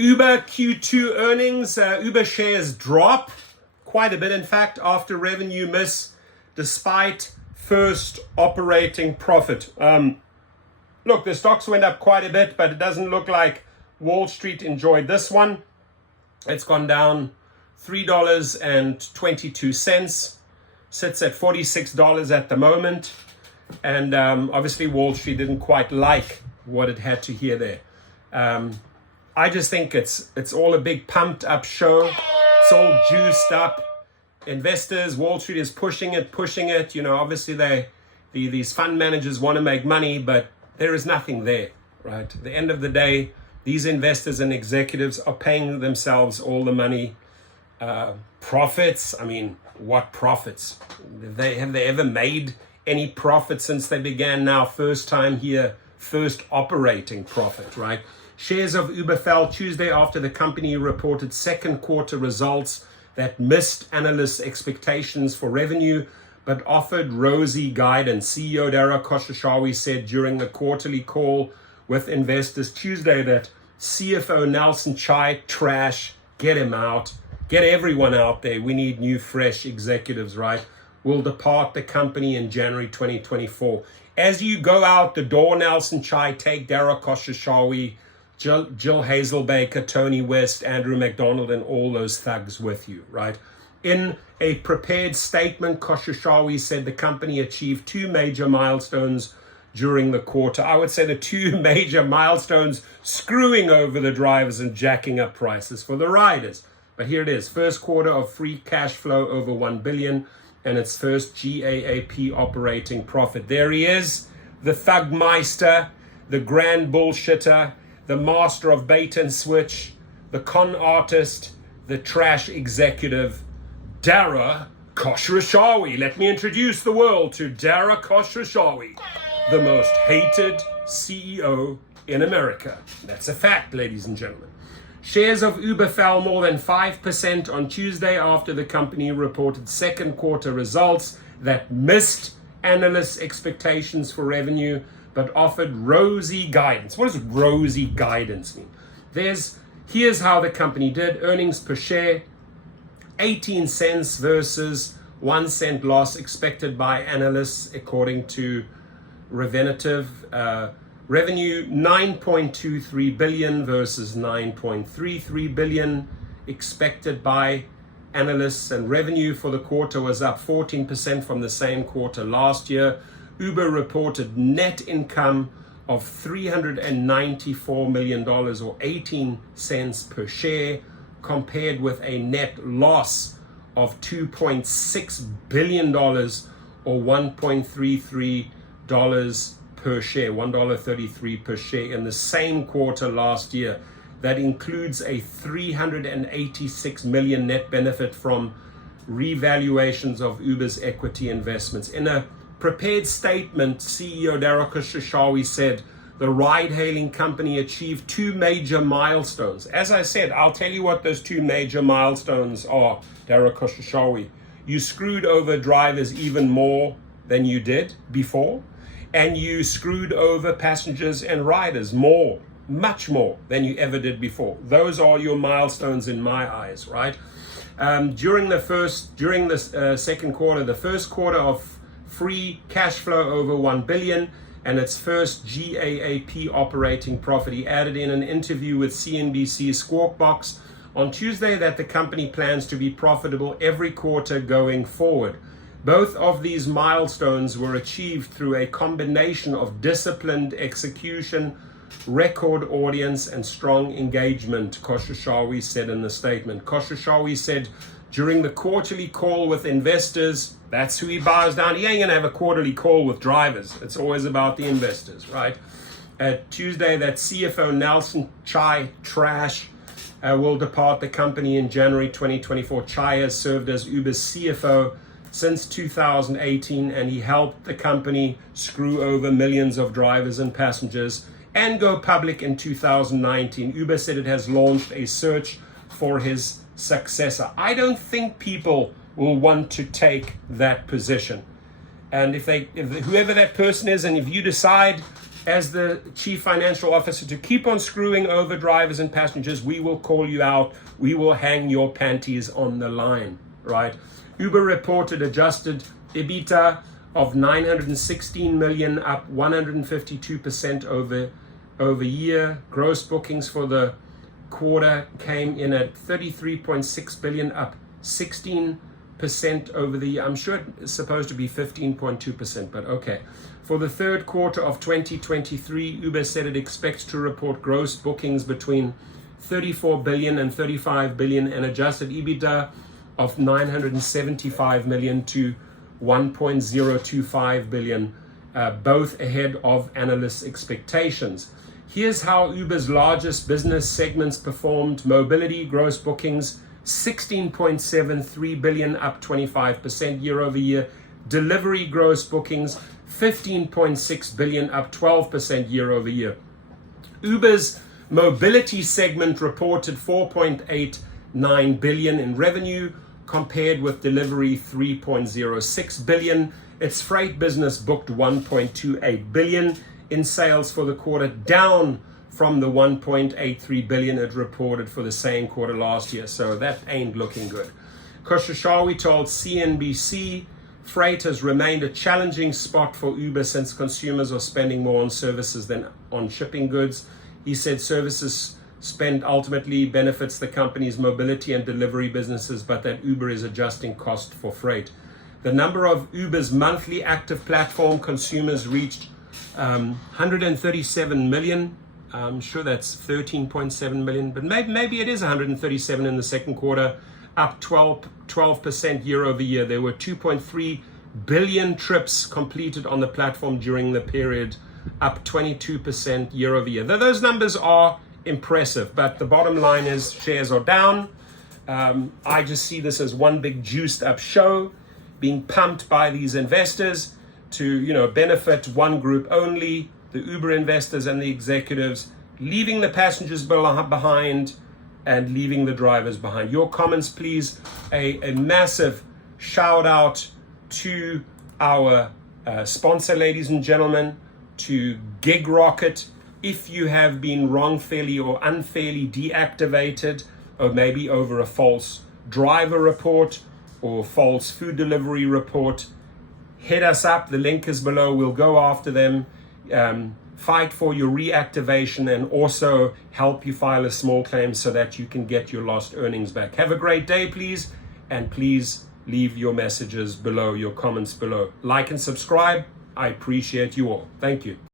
Uber Q2 earnings. Uber shares drop quite a bit, in fact, after revenue miss, despite first operating profit. Look, the stocks went up quite a bit, but it doesn't look like Wall Street enjoyed this one. It's gone down $3.22, sits at $46 at the moment. And obviously Wall Street didn't quite like what it had to hear there. I just think it's all a big pumped up show. It's all juiced up. Investors, Wall Street is pushing it. You know, obviously these fund managers want to make money, but there is nothing there, right? At the end of the day, these investors and executives are paying themselves all the money. Profits, I mean, what profits? Have they ever made any profit since they began? Now, first time here, first operating profit, right? Shares of Uber fell Tuesday after the company reported second quarter results that missed analysts' expectations for revenue, but offered rosy guidance. CEO Dara Khosrowshahi said during the quarterly call with investors Tuesday that CFO Nelson Chai, trash, get him out, get everyone out there. We need new, fresh executives, right? Will depart the company in January 2024. As you go out the door, Nelson Chai, take Dara Khosrowshahi, Jill Hazelbaker, Tony West, Andrew McDonald, and all those thugs with you, right? In a prepared statement, Khosrowshahi said the company achieved two major milestones during the quarter. I would say the two major milestones: screwing over the drivers and jacking up prices for the riders. But here it is, first quarter of free cash flow over 1 billion and its first GAAP operating profit. There he is, the Thugmeister, the grand bullshitter, the master of bait and switch, the con artist, the trash executive, Dara Khosrowshahi. Let me introduce the world to Dara Khosrowshahi, the most hated CEO in America. That's a fact, ladies and gentlemen. Shares of Uber fell more than 5% on Tuesday after the company reported second quarter results that missed analysts' expectations for revenue, but offered rosy guidance. What does rosy guidance mean? Here's how the company did. Earnings per share, 18 cents versus 1 cent loss expected by analysts, according to Revenative. Revenue, 9.23 billion versus 9.33 billion expected by analysts. And revenue for the quarter was up 14% from the same quarter last year. Uber reported net income of $394 million or 18 cents per share, compared with a net loss of $2.6 billion or $1.33 per share, $1.33 per share in the same quarter last year. That includes a $386 million net benefit from revaluations of Uber's equity investments. In a prepared statement, CEO Dara Khosrowshahi said the ride-hailing company achieved two major milestones. As I said, I'll tell you what those two major milestones are, Dara Khosrowshahi. You screwed over drivers even more than you did before, and you screwed over passengers and riders more, much more than you ever did before. Those are your milestones in my eyes, right? During the second quarter, the first quarter of free cash flow over 1 billion and its first GAAP operating profit. He added in an interview with CNBC's Squawk Box on Tuesday that the company plans to be profitable every quarter going forward. Both of these milestones were achieved through a combination of disciplined execution, record audience, and strong engagement, Khosrowshahi said in the statement. Khosrowshahi said during the quarterly call with investors, that's who he bows down. He ain't going to have a quarterly call with drivers. It's always about the investors, right? Tuesday, that CFO Nelson Chai, trash, will depart the company in January 2024. Chai has served as Uber's CFO since 2018, and he helped the company screw over millions of drivers and passengers and go public in 2019. Uber said it has launched a search for his successor. I don't think people will want to take that position. And if whoever that person is, and if you decide as the chief financial officer, to keep on screwing over drivers and passengers. We will call you out. We will hang your panties on the line, right? Uber reported adjusted EBITDA of 916 million, up 152% over year. Gross bookings for the quarter came in at 33.6 billion, up 16% over the year. I'm sure it's supposed to be 15.2%, but okay. For the third quarter of 2023, Uber said it expects to report gross bookings between 34 billion and 35 billion and adjusted EBITDA of 975 million to 1.025 billion, both ahead of analysts' expectations. Here's how Uber's largest business segments performed. Mobility gross bookings 16.73 billion, up 25% year over year. Delivery gross bookings 15.6 billion, up 12% year over year. Uber's mobility segment reported 4.89 billion in revenue, compared with delivery 3.06 billion. Its freight business booked 1.28 billion in sales for the quarter, down from the 1.83 billion it reported for the same quarter last year. So that ain't looking good. Khosrowshahi told CNBC freight has remained a challenging spot for Uber since consumers are spending more on services than on shipping goods. He said services spend ultimately benefits the company's mobility and delivery businesses, but that Uber is adjusting cost for freight. The number of Uber's monthly active platform consumers reached 137 million. I'm sure that's 13.7 million, but maybe it is 137 in the second quarter, up 12% year over year. There were 2.3 billion trips completed on the platform during the period, up 22% year over year. Those numbers are impressive, but the bottom line is shares are down. I just see this as one big juiced up show being pumped by these investors to benefit one group only, the Uber investors and the executives, leaving the passengers behind and leaving the drivers behind. Your comments, please. A massive shout out to our sponsor, ladies and gentlemen, to Gig Rocket. If you have been wrongfully or unfairly deactivated, or maybe over a false driver report or false food delivery report, hit us up. The link is below. We'll go after them, fight for your reactivation, and also help you file a small claim so that you can get your lost earnings back. Have a great day, please. And please leave your messages below, your comments below. Like and subscribe. I appreciate you all. Thank you.